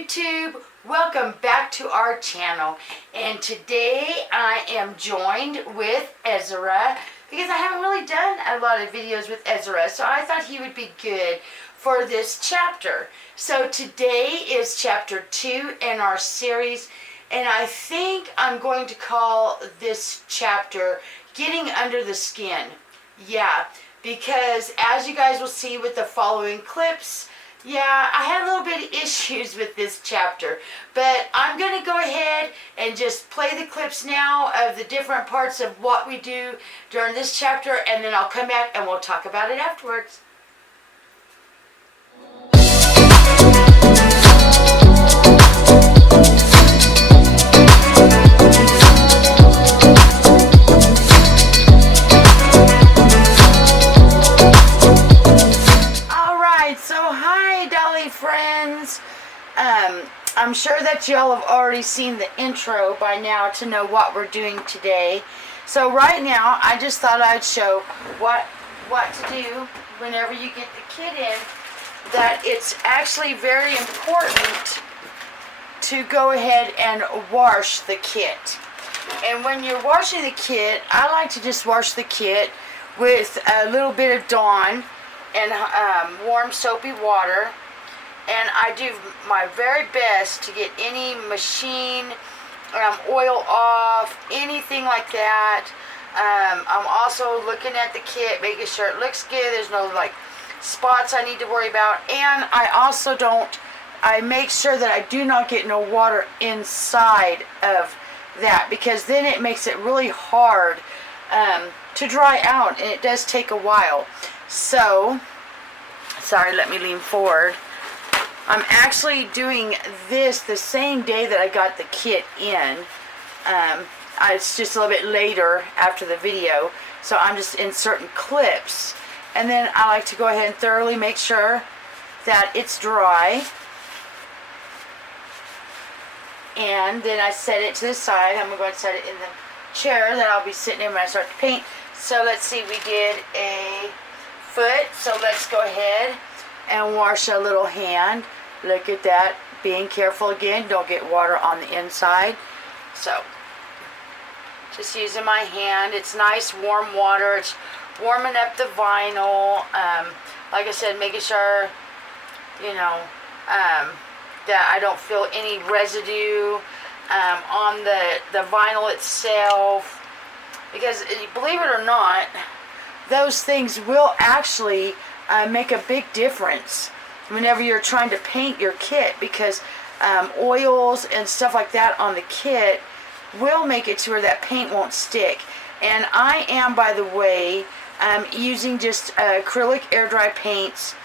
YouTube, welcome back to our channel, and today I am joined with Ezra because I haven't really done a lot of videos with Ezra, so I thought he would be good for this chapter. So today is chapter 2 in our series, and I think I'm going to call this chapter Getting Under the Skin. Yeah, because as you guys will see with the following clips, yeah, I had a little bit of issues with this chapter, but I'm going to go ahead and just play the clips now of the different parts of what we do during this chapter, and then I'll come back and we'll talk about it afterwards. Friends, I'm sure that y'all have already seen the intro by now to know what we're doing today. So right now, I just thought I'd show what to do whenever you get the kit in, that it's actually very important to go ahead and wash the kit. And when you're washing the kit, I like to just wash the kit with a little bit of Dawn and warm soapy water. And I do my very best to get any machine oil off, anything like that. I'm also looking at the kit, making sure it looks good. There's no like spots I need to worry about. And I make sure that I do not get no water inside of that, because then it makes it really hard to dry out, and it does take a while. So, sorry, let me lean forward. I'm actually doing this the same day that I got the kit in. It's just a little bit later after the video, so I'm just inserting clips. And then I like to go ahead and thoroughly make sure that it's dry. And then I set it to the side. I'm going to go ahead and set it in the chair that I'll be sitting in when I start to paint. So let's see, we did a foot, so let's go ahead and wash a little hand. Look at that. Being careful again. Don't get water on the inside. So, just using my hand. It's nice warm water. It's warming up the vinyl. Like I said, making sure, that I don't feel any residue on the vinyl itself. Because, believe it or not, those things will actually make a big difference whenever you're trying to paint your kit, because oils and stuff like that on the kit will make it to where that paint won't stick. And I am, by the way, using just acrylic air dry paints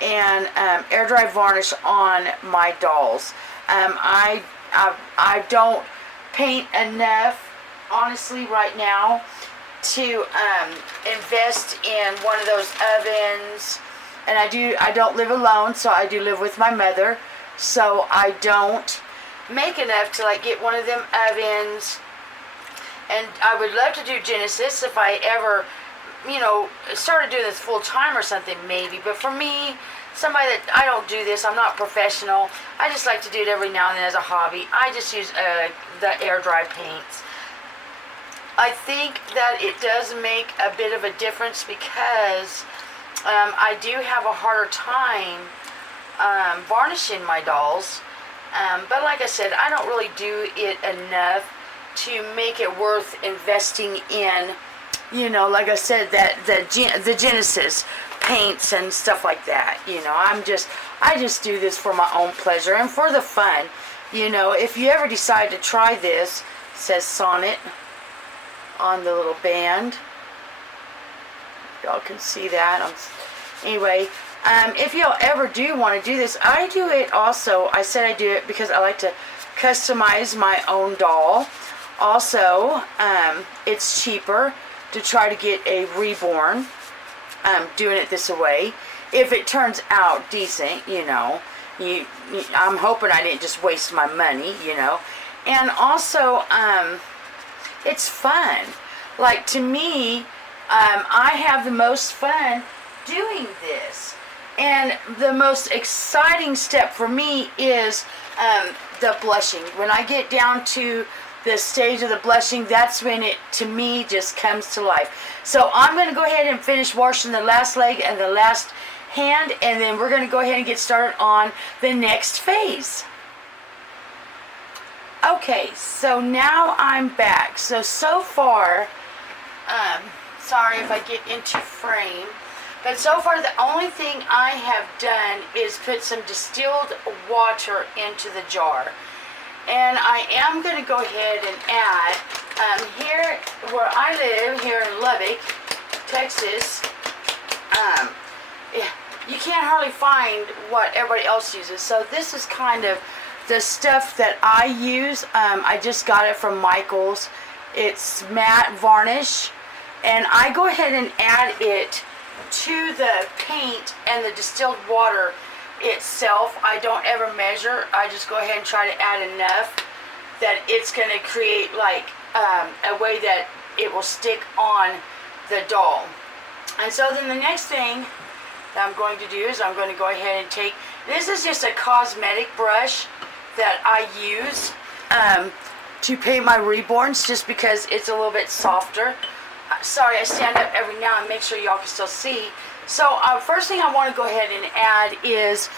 and air dry varnish on my dolls. I don't paint enough, honestly, right now to invest in one of those ovens. And I don't live alone, so I do live with my mother. So I don't make enough to like get one of them ovens. And I would love to do Genesis if I ever, started doing this full time or something maybe. But for me, somebody that I don't do this, I'm not professional. I just like to do it every now and then as a hobby. I just use the air dry paints. I think that it does make a bit of a difference because I do have a harder time varnishing my dolls, but like I said, I don't really do it enough to make it worth investing in, like I said, that the Genesis paints and stuff like that. I just do this for my own pleasure and for the fun. If you ever decide to try this, it says Sonnet on the little band. Y'all can see that. Anyway, if y'all ever do want to do this, I do it also. I said I do it because I like to customize my own doll. Also, it's cheaper to try to get a Reborn. Doing it this way. If it turns out decent, I'm hoping I didn't just waste my money, And also, it's fun. Like, to me, I have the most fun doing this. And the most exciting step for me is the blushing. When I get down to the stage of the blushing, that's when it, to me, just comes to life. So I'm going to go ahead and finish washing the last leg and the last hand, and then we're going to go ahead and get started on the next phase. Okay, so now I'm back. So far, sorry if I get into frame, but so far the only thing I have done is put some distilled water into the jar. And I am going to go ahead and add, here where I live, here in Lubbock, Texas, you can't hardly find what everybody else uses. So this is kind of the stuff that I use. I just got it from Michael's. It's matte varnish. And I go ahead and add it to the paint and the distilled water itself. I don't ever measure. I just go ahead and try to add enough that it's going to create like a way that it will stick on the doll. And so then the next thing that I'm going to do is I'm going to go ahead and take, this is just a cosmetic brush that I use to paint my Reborns, just because it's a little bit softer. Sorry, I stand up every now and make sure y'all can still see. So first thing I want to go ahead and add is,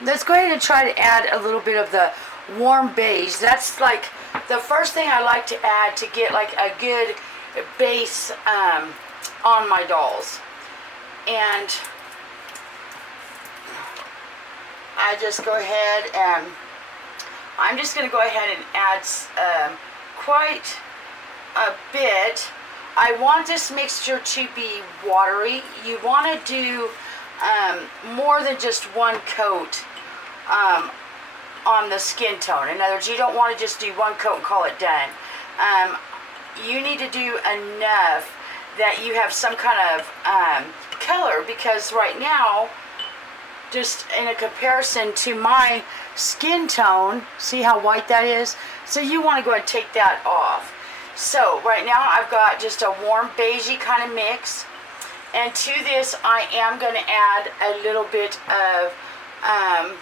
let's go ahead and try to add a little bit of the warm beige. That's like the first thing I like to add to get like a good base on my dolls. And I just go ahead and I'm just going to go ahead and add quite a bit. I want this mixture to be watery. You want to do more than just one coat on the skin tone. In other words, you don't want to just do one coat and call it done. You need to do enough that you have some kind of color, because right now, just in a comparison to my skin tone, see how white that is? So you want to go ahead and take that off. So right now I've got just a warm beigey kind of mix, and to this I am going to add a little bit of, I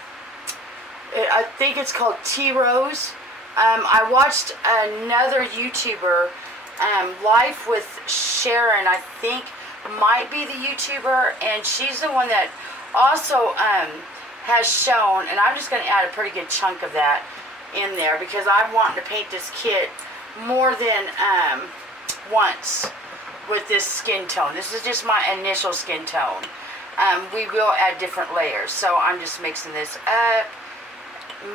think it's called Tea Rose. I watched another YouTuber, Life with Sharon, I think might be the YouTuber, and she's the one that also has shown, and I'm just going to add a pretty good chunk of that in there because I'm wanting to paint this kit more than once with this skin tone. This is just my initial skin tone. We will add different layers, so I'm just mixing this up,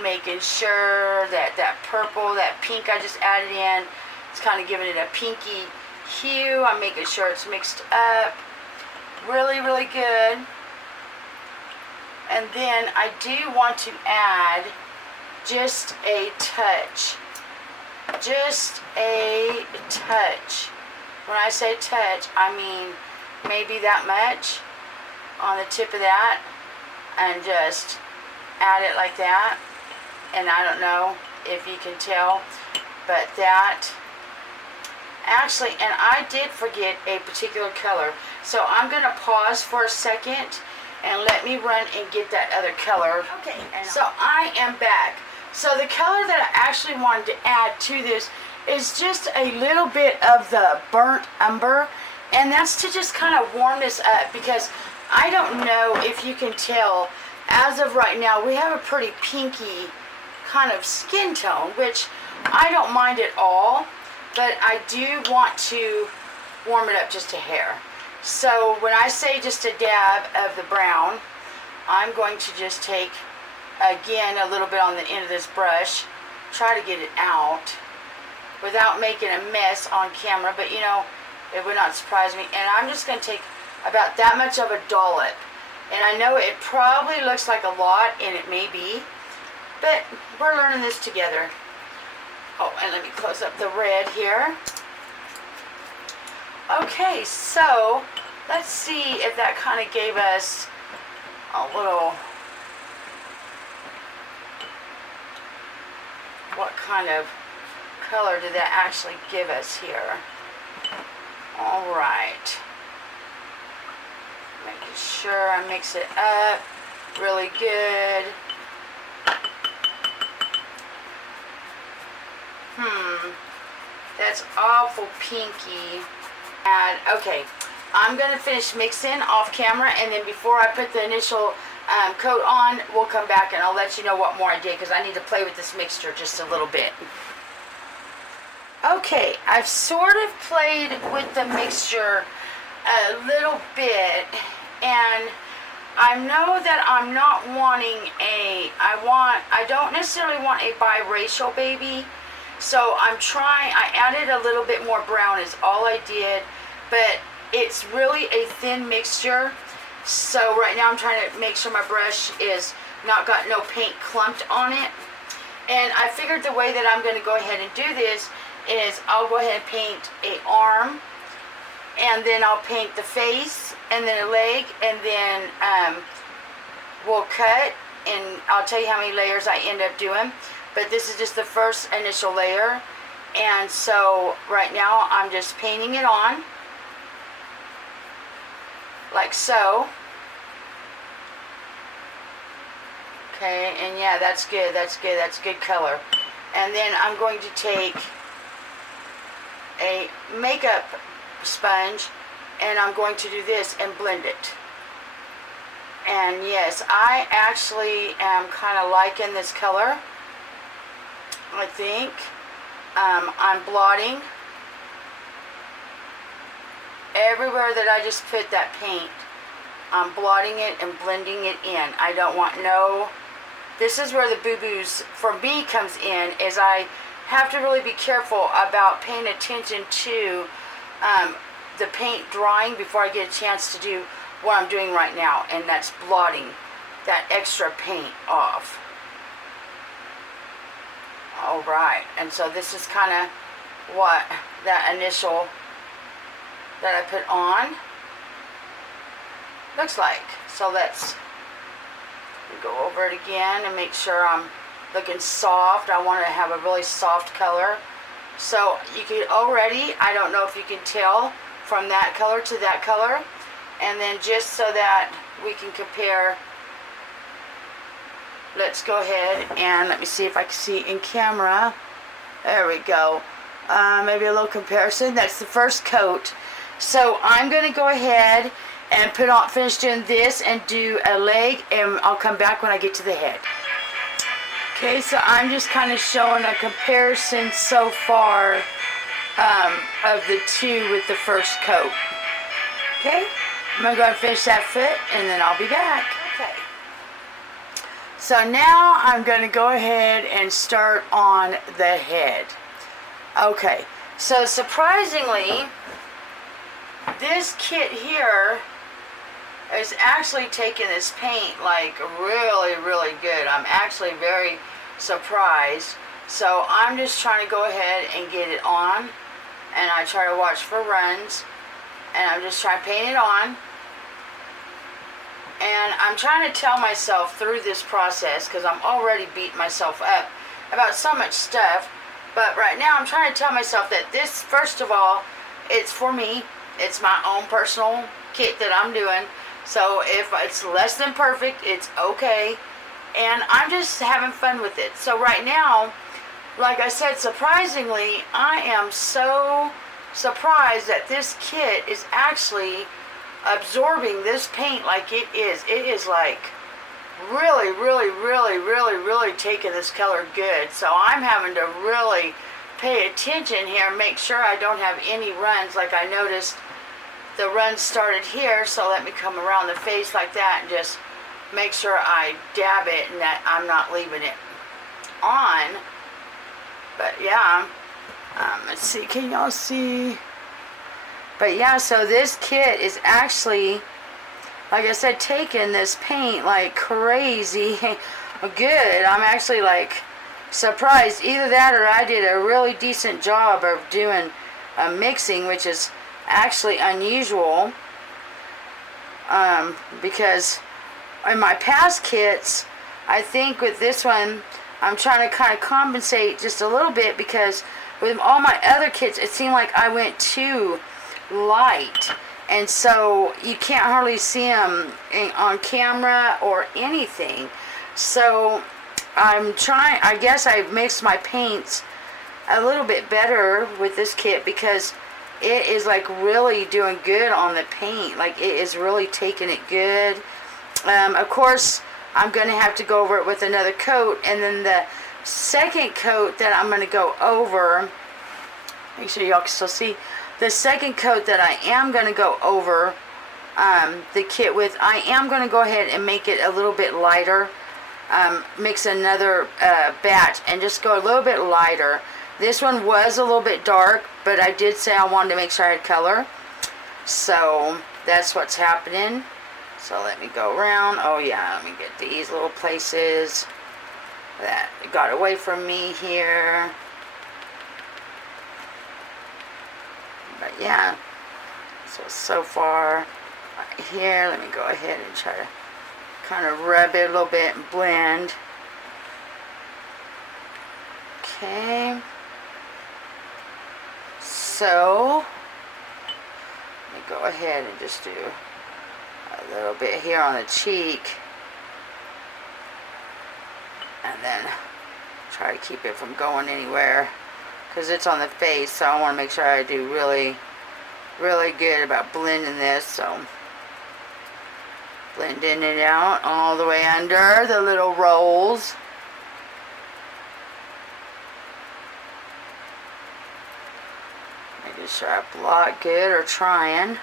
making sure that that purple, that pink I just added in, it's kind of giving it a pinky hue. I'm making sure it's mixed up really, really good. And then I do want to add just a touch. Just a touch. When I say touch, I mean maybe that much on the tip of that, and just add it like that. And I don't know if you can tell, but that actually, and I did forget a particular color, so I'm going to pause for a second and let me run and get that other color. Okay, so I am back. So the color that I actually wanted to add to this is just a little bit of the burnt umber, and that's to just kind of warm this up, because I don't know if you can tell, as of right now we have a pretty pinky kind of skin tone, which I don't mind at all, but I do want to warm it up just a hair. So when I say just a dab of the brown, I'm going to just take, again, a little bit on the end of this brush, try to get it out without making a mess on camera, but you know, it would not surprise me. And I'm just going to take about that much of a dollop. And I know it probably looks like a lot, and it may be, but we're learning this together. Oh, and let me close up the red here. Okay, so let's see if that kind of gave us a little, what kind of color did that actually give us here? All right. Making sure I mix it up really good. That's awful pinky. And okay, I'm gonna finish mixing off camera, and then before I put the initial coat on, we'll come back and I'll let you know what more I did, because I need to play with this mixture just a little bit. Okay, I've sort of played with the mixture a little bit, and I know that I'm not wanting I don't necessarily want a biracial baby. So I added a little bit more brown is all I did, but it's really a thin mixture. So right now I'm trying to make sure my brush is not got no paint clumped on it. And I figured the way that I'm going to go ahead and do this is I'll go ahead and paint an arm, and then I'll paint the face, and then a leg, and then we'll cut, and I'll tell you how many layers I end up doing. But this is just the first initial layer. And so right now I'm just painting it on. Like so. Okay, and yeah, that's good, that's good, that's good color. And then I'm going to take a makeup sponge, and I'm going to do this and blend it. And yes, I actually am kind of liking this color. I think I'm blotting everywhere that I just put that paint. I'm blotting it and blending it in. I don't want this is where the boo-boos for me comes in, is I have to really be careful about paying attention to the paint drying before I get a chance to do what I'm doing right now, and that's blotting that extra paint off. Alright, and so this is kind of what that initial that I put on looks like. So let's go over it again and make sure I'm looking soft. I want to have a really soft color. So you can already, I don't know if you can tell from that color to that color, and then just so that we can compare, let's go ahead and let me see if I can see in camera. There we go. Maybe a little comparison. That's the first coat. So I'm going to go ahead and finish doing this and do a leg, and I'll come back when I get to the head. Okay, so I'm just kind of showing a comparison so far of the two with the first coat. Okay, I'm going to go ahead and finish that foot, and then I'll be back. Okay. So now I'm going to go ahead and start on the head. Okay, so surprisingly, this kit here is actually taking this paint like really, really good. I'm actually very surprised. So I'm just trying to go ahead and get it on, and I try to watch for runs, and I'm just trying to paint it on. And I'm trying to tell myself through this process, because I'm already beating myself up about so much stuff, but right now I'm trying to tell myself that this, first of all, it's for me. It's my own personal kit that I'm doing. So if it's less than perfect, it's okay. And I'm just having fun with it. So right now, like I said, surprisingly, I am so surprised that this kit is actually absorbing this paint like it is. It is like really, really, really, really, really taking this color good. So I'm having to really pay attention here, make sure I don't have any runs. Like I noticed the runs started here, so let me come around the face like that and just make sure I dab it and that I'm not leaving it on. But yeah, let's see, can y'all see? But yeah, so this kit is actually, like I said, taking this paint like crazy good. I'm actually like surprised. Either that or I did a really decent job of doing a mixing, which is actually unusual, because in my past kits, I think with this one I'm trying to kind of compensate just a little bit, because with all my other kits it seemed like I went too light, and so you can't hardly see them on camera or anything. So I'm trying, I guess I've mixed my paints a little bit better with this kit, because it is like really doing good on the paint. Like it is really taking it good. Of course, I'm going to have to go over it with another coat, and then the second coat that I'm going to go over, make sure y'all can still see, the second coat that I am going to go over the kit with, I am going to go ahead and make it a little bit lighter. Mix another batch and just go a little bit lighter. This one was a little bit dark, but I did say I wanted to make sure I had color. So that's what's happening. So let me go around. Oh yeah, let me get these little places that got away from me here. But yeah, so far right here, let me go ahead and try to kind of rub it a little bit and blend. Okay. So let me go ahead and just do a little bit here on the cheek, and then try to keep it from going anywhere, because it's on the face, so I want to make sure I do really good about blending this. So blending it out all the way under the little rolls. Making sure I block good, or trying.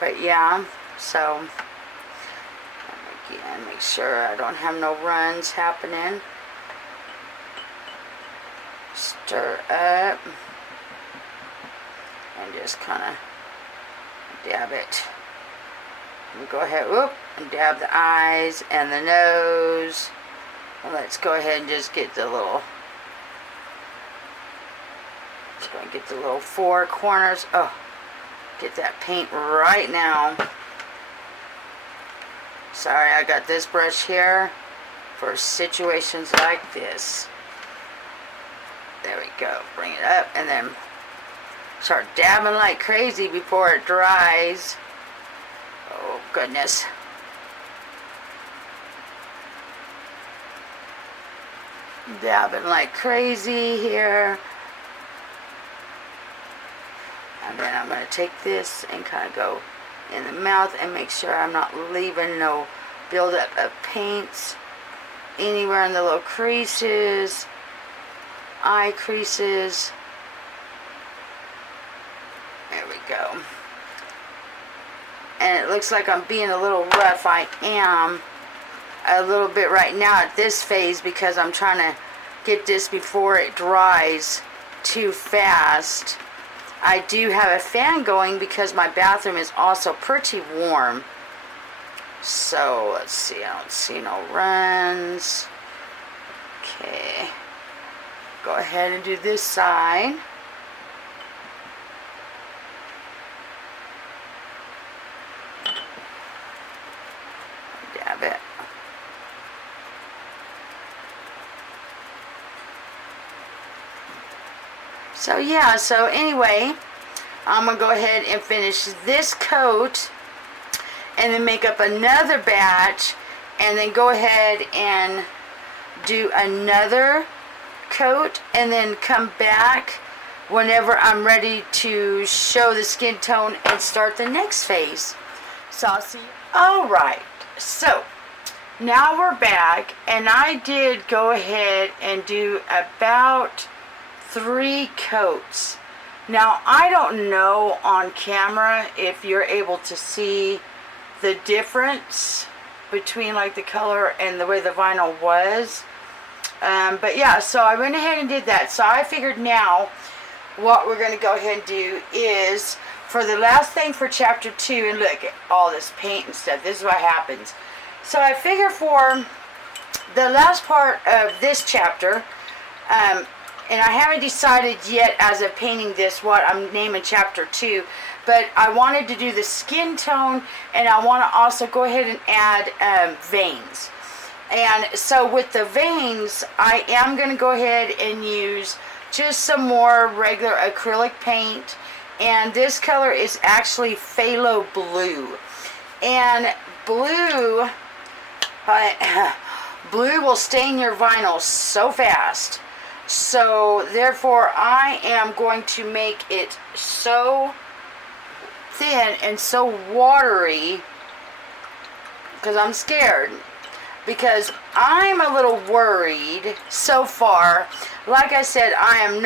But yeah, so again, make sure I don't have no runs happening. Stir up and just kind of dab it. And go ahead, whoop, and dab the eyes and the nose. And let's go ahead and just get the little, just going to get the little four corners. Oh, get that paint right now. Sorry, I got this brush here for situations like this. There we go. Bring it up and then start dabbing like crazy before it dries. Oh goodness. Dabbing like crazy here. And then I'm going to take this and kind of go in the mouth and make sure I'm not leaving no buildup of paints anywhere in the little creases, eye creases. There we go. And it looks like I'm being a little rough. I am a little bit right now at this phase, because I'm trying to get this before it dries too fast. I do have a fan going because my bathroom is also pretty warm. So let's see, I don't see no runs. Okay, go ahead and do this side. Dab it. So yeah, so anyway, I'm going to go ahead and finish this coat and then make up another batch and then go ahead and do another coat and then come back whenever I'm ready to show the skin tone and start the next phase. So I'll see you. Alright, so now we're back, and I did go ahead and do about 3 coats. Now I don't know on camera if you're able to see the difference between like the color and the way the vinyl was, but yeah, so I went ahead and did that. So I figured now what we're going to go ahead and do is, for the last thing for chapter 2, and look at all this paint and stuff, this is what happens. So I figure for the last part of this chapter, and I haven't decided yet as of painting this what I'm naming chapter 2, but I wanted to do the skin tone, and I want to also go ahead and add veins. And so with the veins, I am going to go ahead and use just some more regular acrylic paint. And this color is actually phthalo blue. And blue, blue will stain your vinyl so fast. So therefore I am going to make it so thin and so watery, because I'm scared, because I'm a little worried so far. Like I said, I am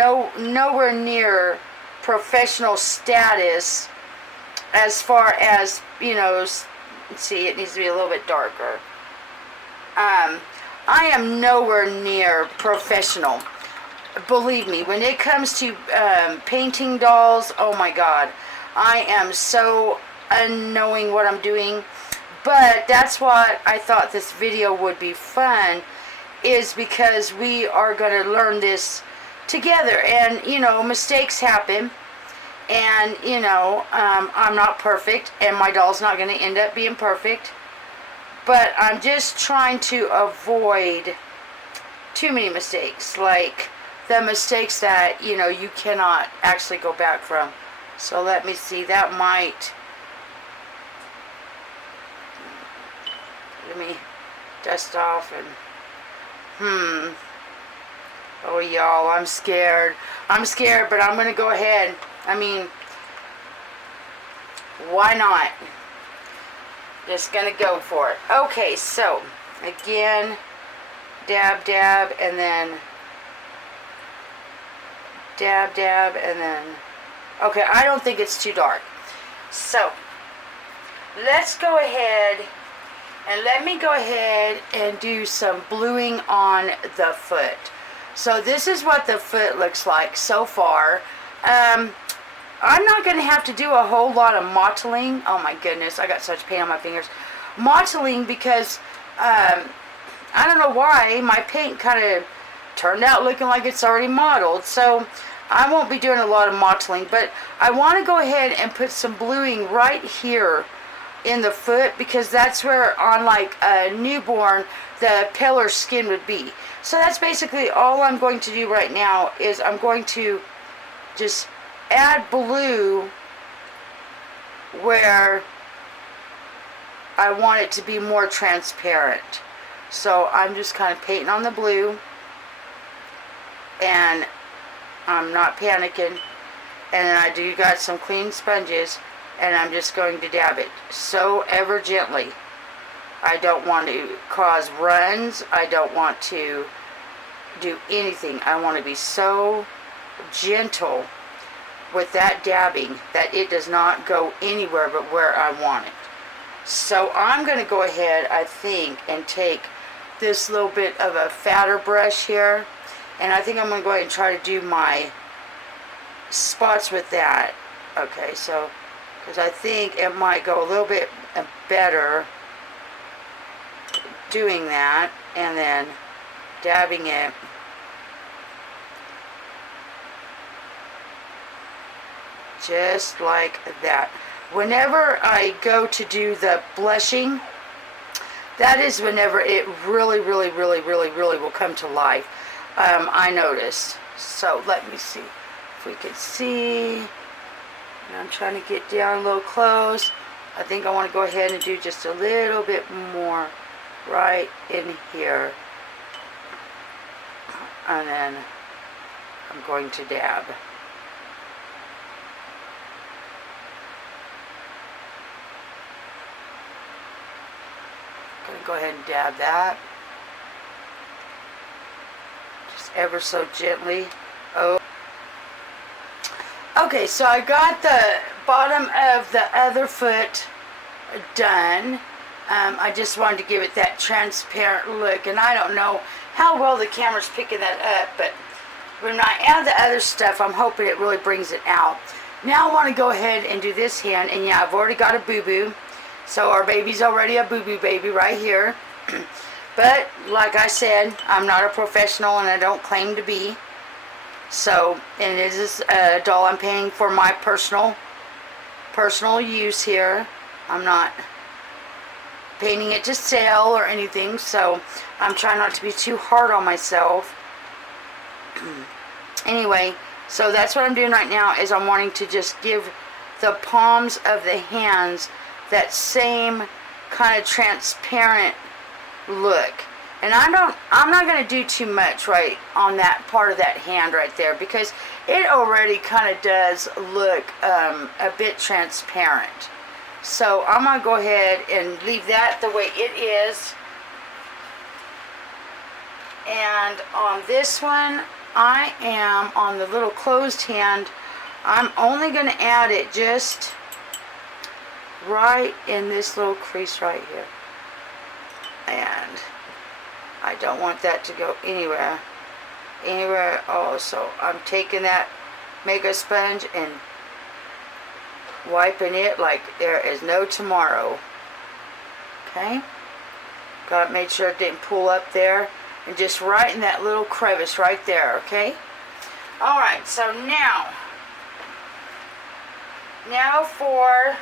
nowhere near professional status as far as, you know, see, it needs to be a little bit darker. I am nowhere near professional. Believe me, when it comes to painting dolls, oh my God, I am so unknowing what I'm doing. But that's what I thought this video would be fun, is because we are going to learn this together. And, you know, mistakes happen. And, you know, I'm not perfect, and my doll's not going to end up being perfect. But I'm just trying to avoid too many mistakes, like the mistakes that, you know, you cannot actually go back from. So let me see, that might, let me dust off and, oh y'all, I'm scared. I'm scared, but I'm going to go ahead. I mean, why not? Just going to go for it. Okay, so, again, dab, dab, and then dab, dab, and then, okay, I don't think it's too dark. So, let's go ahead, and let me go ahead and do some bluing on the foot. So this is what the foot looks like so far. I'm not going to have to do a whole lot of mottling. Oh my goodness, I got such pain on my fingers. Mottling, because I don't know why my paint kind of turned out looking like it's already mottled. So I won't be doing a lot of mottling, but I want to go ahead and put some bluing right here in the foot, because that's where on like a newborn the paler skin would be. So that's basically all I'm going to do right now, is I'm going to just add blue where I want it to be more transparent. So I'm just kind of painting on the blue, and I'm not panicking, and then I do got some clean sponges, and I'm just going to dab it so ever gently. I don't want to cause runs. I don't want to do anything. I want to be so gentle with that dabbing that it does not go anywhere but where I want it. So I'm going to go ahead, I think, and take this little bit of a fatter brush here, and I think I'm going to go ahead and try to do my spots with that. Okay, so, because I think it might go a little bit better doing that, and then dabbing it. Just like that. Whenever I go to do the blushing, that is whenever it really will come to life. I noticed. So let me see if we can see. And I'm trying to get down a little close. I think I want to go ahead and do just a little bit more right in here. And then I'm going to dab. Going to go ahead and dab that. Just ever so gently. Oh. Okay, so I got the bottom of the other foot done. I just wanted to give it that transparent look, and I don't know how well the camera's picking that up, but when I add the other stuff, I'm hoping it really brings it out. Now I want to go ahead and do this hand, and yeah, I've already got a boo-boo. So our baby's already a boo-boo baby right here. But like I said, I'm not a professional, and I don't claim to be. So, and it is a doll I'm painting for my personal use here. I'm not painting it to sell or anything, so I'm trying not to be too hard on myself. Anyway, so that's what I'm doing right now, is I'm wanting to just give the palms of the hands that same kind of transparent look. And I'm not going to do too much right on that part of that hand right there, because it already kind of does look a bit transparent. So I'm going to go ahead and leave that the way it is. And on this one, I am on the little closed hand, I'm only going to add it just right in this little crease right here. And I don't want that to go anywhere. Oh, so I'm taking that makeup sponge and wiping it like there is no tomorrow. Okay? Got to make sure it didn't pull up there. And just right in that little crevice right there, okay? Alright, so now for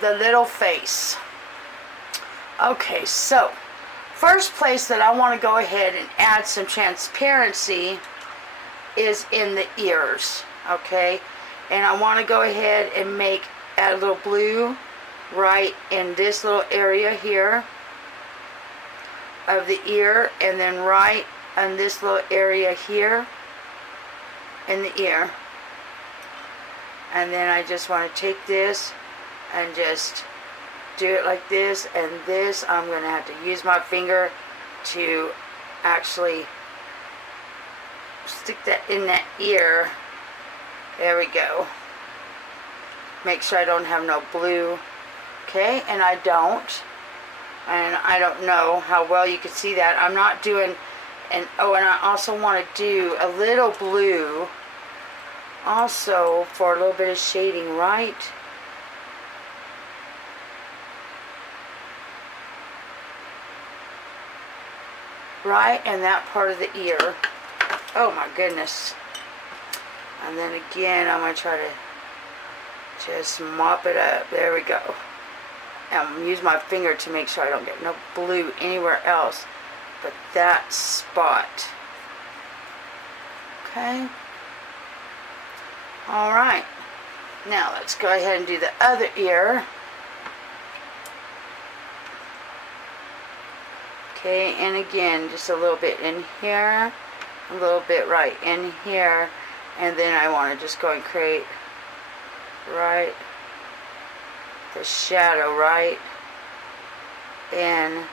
the little face. Okay, so first place that I want to go ahead and add some transparency is in the ears, okay? And I want to go ahead and add a little blue right in this little area here of the ear, and then right in this little area here in the ear. And then I just want to take this and just do it like this, and this I'm going to have to use my finger to actually stick that in that ear. There we go. Make sure I don't have no blue. Okay, and I don't. And I don't know how well you can see that. I'm not doing, and I also want to do a little blue also for a little bit of shading right in that part of the ear. Oh my goodness. And then again, I'm going to try to just mop it up. There we go. And use my finger to make sure I don't get no blue anywhere else but that spot. Okay. Alright. Now let's go ahead and do the other ear. Okay, and again, just a little bit in here, a little bit right in here, and then I want to just go and create right the shadow right in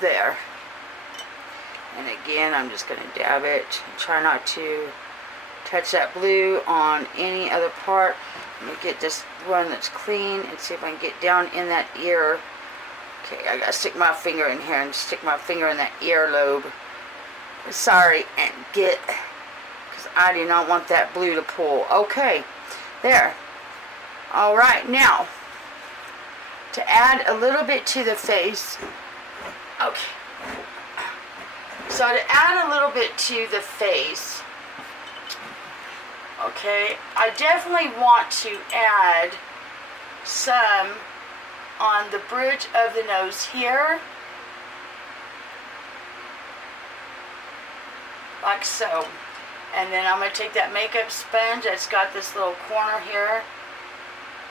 there. And again, I'm just going to dab it and try not to touch that blue on any other part. Let me get this one that's clean and see if I can get down in that ear. Okay, I gotta stick my finger in here and stick my finger in that earlobe. Sorry, and because I do not want that blue to pull. Okay, there. Alright, now, to add a little bit to the face. Okay. So to add a little bit to the face, okay, I definitely want to add some on the bridge of the nose here, like so. And then I'm going to take that makeup sponge that's got this little corner here,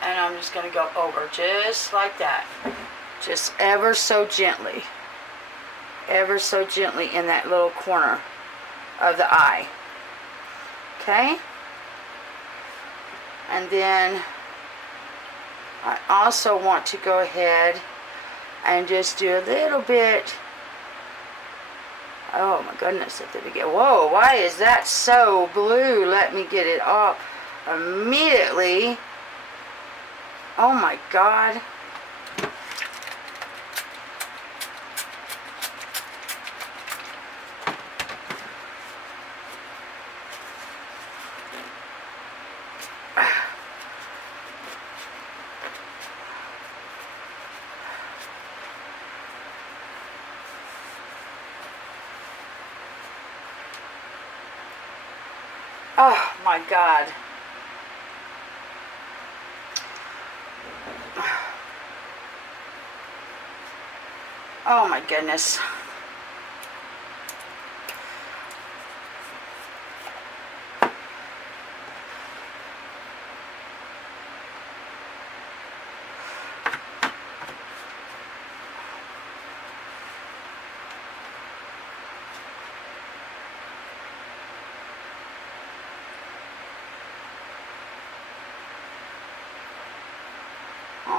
and I'm just going to go over just like that, just ever so gently in that little corner of the eye. Okay, and then I also want to go ahead and just do a little bit. Oh my goodness, at the beginning. Whoa, why is that so blue? Let me get it off immediately. Oh my God. Oh my God. Oh my goodness.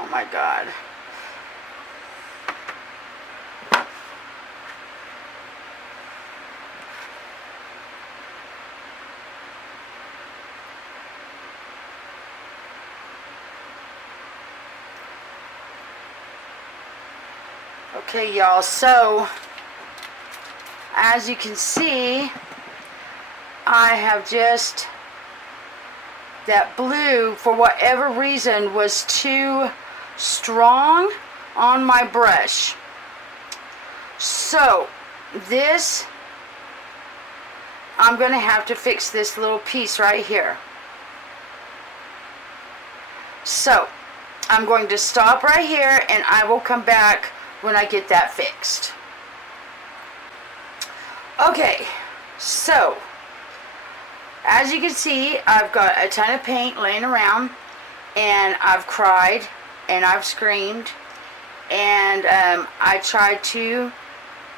Oh my God. Okay, y'all, so as you can see, I have just, that blue, for whatever reason, was too strong on my brush. So this, I'm going to have to fix this little piece right here. So I'm going to stop right here and I will come back when I get that fixed. Okay, so as you can see, I've got a ton of paint laying around, and I've cried and I've screamed, and I tried to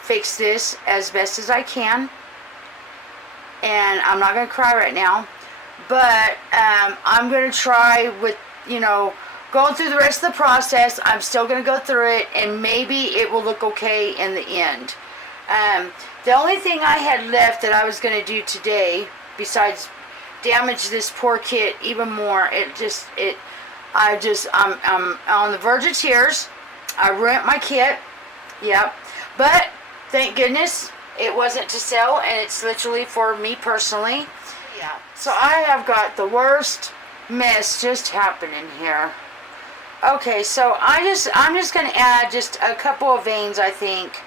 fix this as best as I can, and I'm not going to cry right now, but I'm going to try with, you know, going through the rest of the process. I'm still going to go through it, and maybe it will look okay in the end. The only thing I had left that I was going to do today, besides damage this poor kit even more, I'm on the verge of tears. I ruined my kit. Yep. But thank goodness it wasn't to sell, and it's literally for me personally. Yeah. So I have got the worst mess just happening here. Okay, so I'm just going to add just a couple of veins, I think,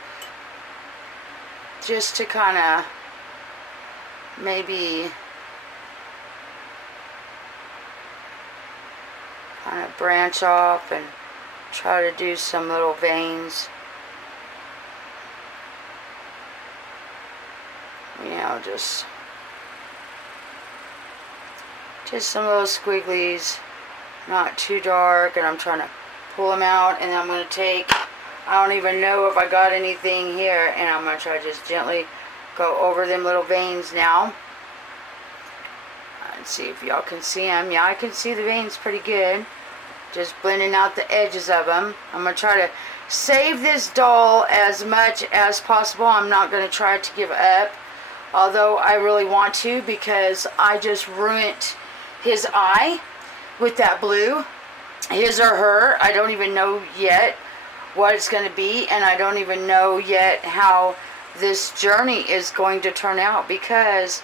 just to kind of maybe kind of branch off and try to do some little veins. You know, just some little squigglies, not too dark, and I'm trying to pull them out, and then I'm going to take, I don't even know if I got anything here, and I'm going to try to just gently go over them little veins now. Let's see if y'all can see them. Yeah, I can see the veins pretty good. Just blending out the edges of them. I'm going to try to save this doll as much as possible. I'm not going to try to give up, although I really want to, because I just ruined his eye with that blue. His or her, I don't even know yet what it's going to be, and I don't even know yet how this journey is going to turn out, because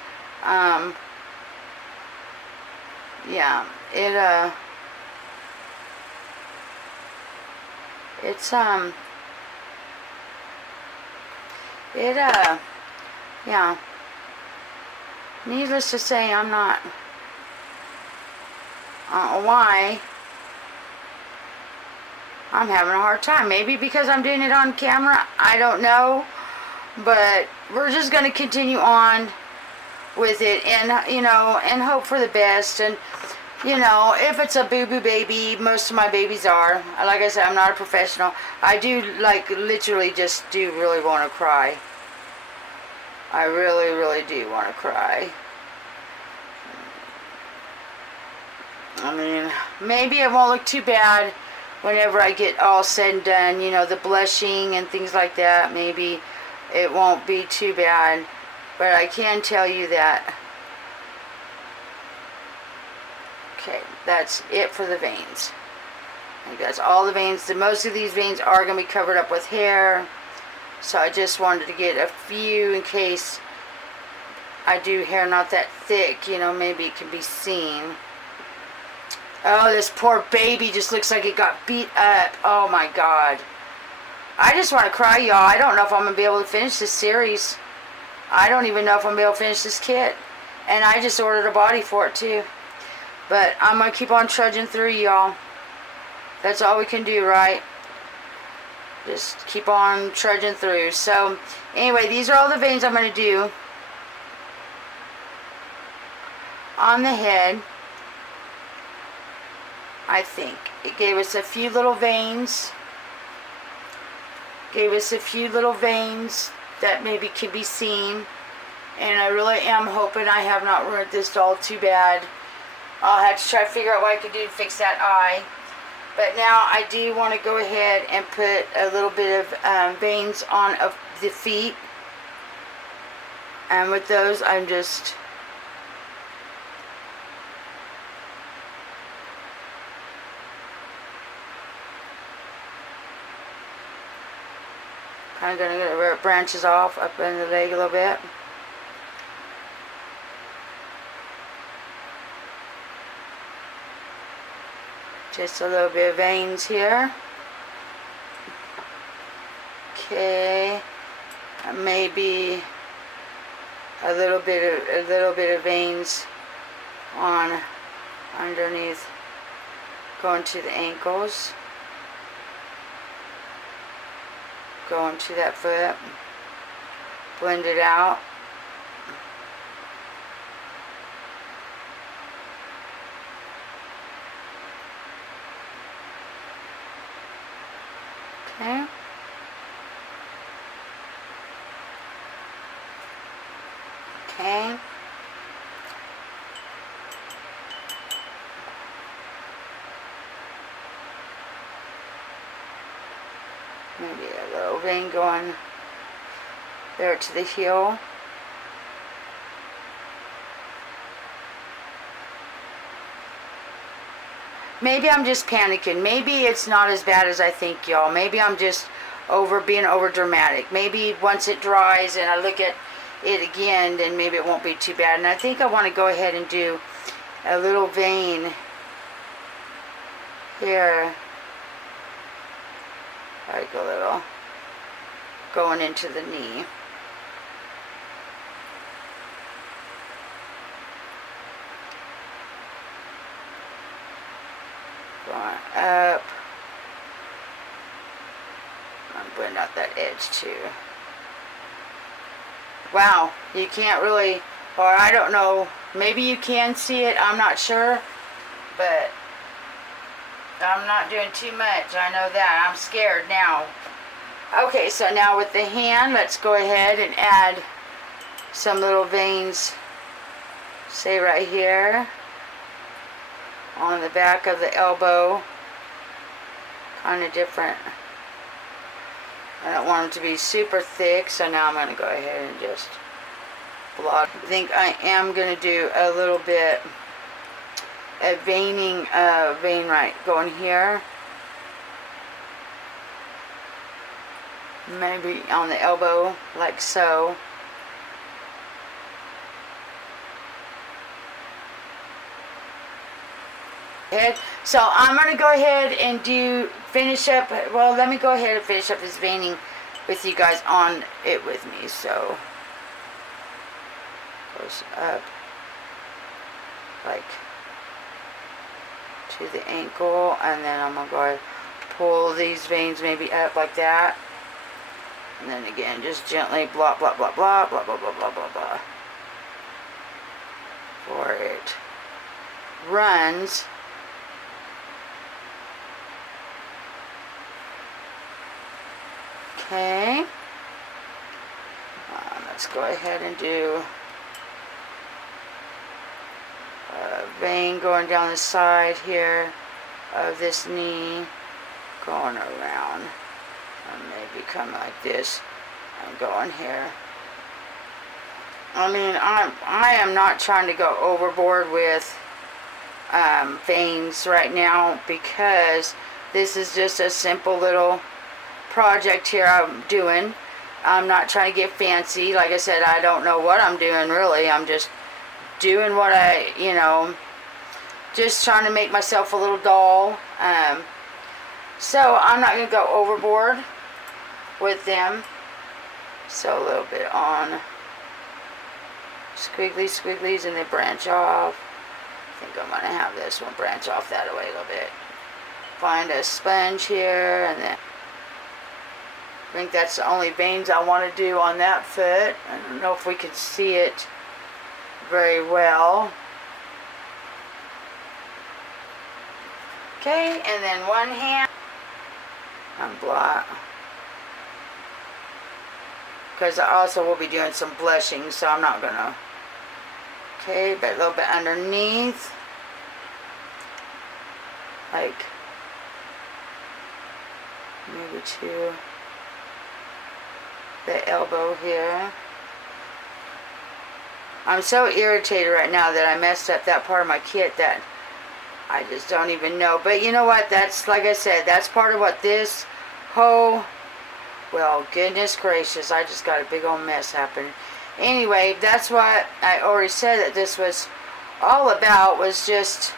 yeah, yeah, needless to say, I'm not, why I'm having a hard time. Maybe because I'm doing it on camera, I don't know, but we're just going to continue on with it, and you know, and hope for the best. And you know, if it's a boo-boo baby, most of my babies are, like I said, I'm not a professional. I do, like, literally just do really want to cry. I really do want to cry. I mean, maybe it won't look too bad whenever I get all said and done, you know, the blushing and things like that. Maybe it won't be too bad, but I can tell you that. Okay, that's it for the veins. I think that's all the veins. Most of these veins are going to be covered up with hair, so I just wanted to get a few in case I do hair not that thick, you know, maybe it can be seen. Oh, this poor baby just looks like it got beat up. Oh my God. I just want to cry, y'all. I don't know if I'm going to be able to finish this series. I don't even know if I'm going to be able to finish this kit. And I just ordered a body for it too. But I'm going to keep on trudging through, y'all. That's all we can do, right? Just keep on trudging through. So, anyway, these are all the veins I'm going to do on the head. I think it gave us a few little veins. Gave us a few little veins that maybe can be seen. And I really am hoping I have not ruined this doll too bad. I'll have to try to figure out what I can do to fix that eye. But now I do want to go ahead and put a little bit of veins on of the feet. And with those, I'm just kind of going to get where it branches off up in the leg a little bit. Just a little bit of veins here. Okay, maybe a little bit of veins on underneath, going to the ankles, going to that foot, blend it out. Okay. Okay. Maybe a little vein going there to the heel. Maybe I'm just panicking. Maybe it's not as bad as I think, y'all. Maybe I'm just being over dramatic. Maybe once it dries and I look at it again, then maybe it won't be too bad. And I think I want to go ahead and do a little vein here, like a little going into the knee. Going up. I'm blending out that edge too. Wow, you can't really, or I don't know, maybe you can see it, I'm not sure, but I'm not doing too much, I know that. I'm scared now. Okay, so now with the hand, let's go ahead and add some little veins, say right here, on the back of the elbow, kind of different. I don't want them to be super thick, so now I'm going to go ahead and just blot. I think I am going to do a little bit of veining, vein right going here. Maybe on the elbow, like so. So I'm going to go ahead and finish up, well, let me go ahead and finish up this veining with you guys on it with me. So, goes up, like, to the ankle, and then I'm going to go ahead and pull these veins maybe up like that. And then again, just gently blah, blah, blah, blah, blah, blah, blah, blah, blah, blah. For it runs. Okay, let's go ahead and do a vein going down the side here of this knee, going around, and maybe come like this and going here. I mean, I am not trying to go overboard with veins right now, because this is just a simple little project here I'm doing. I'm not trying to get fancy. Like I said, I don't know what I'm doing really. I'm just doing what I, just trying to make myself a little doll. So I'm not going to go overboard with them. So a little bit on squigglies, and they branch off. I think I'm going to have this one branch off that way a little bit. Find a sponge here, and then I think that's the only veins I want to do on that foot. I don't know if we can see it very well. Okay, and then one hand on blot. Because I also will be doing some blushing, so I'm not going to. Okay, but a little bit underneath. Like maybe to the elbow here. I'm so irritated right now that I messed up that part of my kit that I just don't even know. But you know what? That's, like I said, that's part of what this whole, well, goodness gracious, I just got a big old mess happen. Anyway, that's what I already said that this was all about, was just,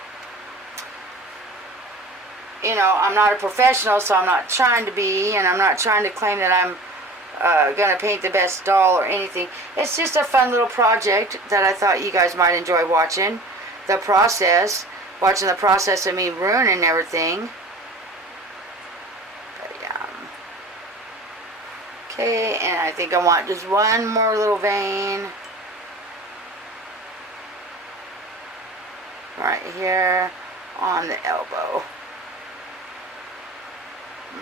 you know, I'm not a professional, so I'm not trying to be, and I'm not trying to claim that I'm gonna paint the best doll or anything. It's just a fun little project that I thought you guys might enjoy watching the process, watching the process of me ruining everything. But yeah. Okay, and I think I want just one more little vein right here on the elbow,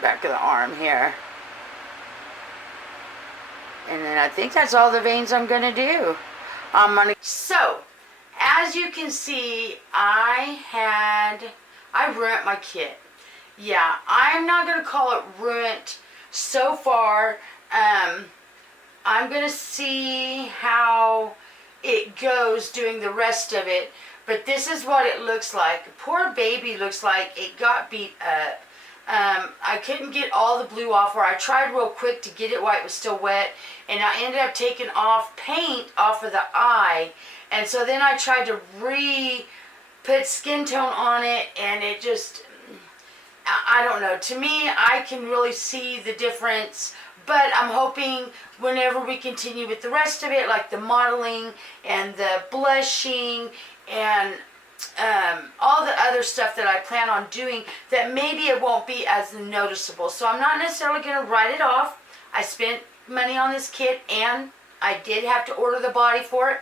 back of the arm here. And then I think that's all the veins I'm gonna do. So, as you can see, I ruined my kit. Yeah, I'm not gonna call it ruined so far. I'm gonna see how it goes doing the rest of it. But this is what it looks like. Poor baby looks like it got beat up. I couldn't get all the blue off, or I tried real quick to get it while it was still wet, and I ended up taking off paint off of the eye, and so then I tried to put skin tone on it, and it just, I don't know. To me, I can really see the difference, but I'm hoping whenever we continue with the rest of it, like the modeling and the blushing and all the other stuff that I plan on doing, that maybe it won't be as noticeable. So I'm not necessarily going to write it off. I spent money on this kit, and I did have to order the body for it.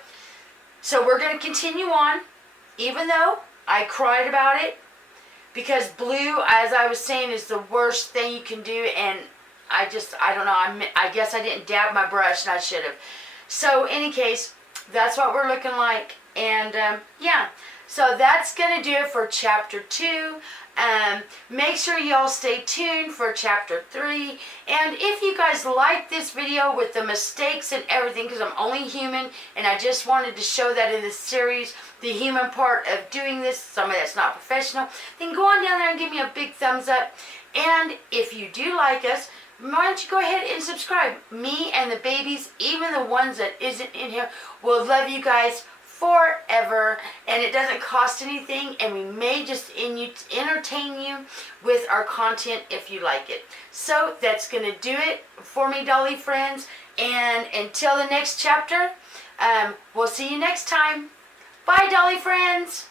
So we're going to continue on, even though I cried about it, because blue, as I was saying, is the worst thing you can do, and I don't know, I guess I didn't dab my brush, and I should have. So, any case, that's what we're looking like, and yeah. So that's going to do it for chapter 2. Make sure y'all stay tuned for chapter 3. And if you guys like this video with the mistakes and everything, because I'm only human, and I just wanted to show that in this series, the human part of doing this, somebody that's not professional, then go on down there and give me a big thumbs up. And if you do like us, why don't you go ahead and subscribe. Me and the babies, even the ones that isn't in here, will love you guys forever, and it doesn't cost anything, and we may just entertain you with our content if you like it. So that's gonna do it for me, Dolly friends, and until the next chapter, we'll see you next time. Bye, Dolly friends.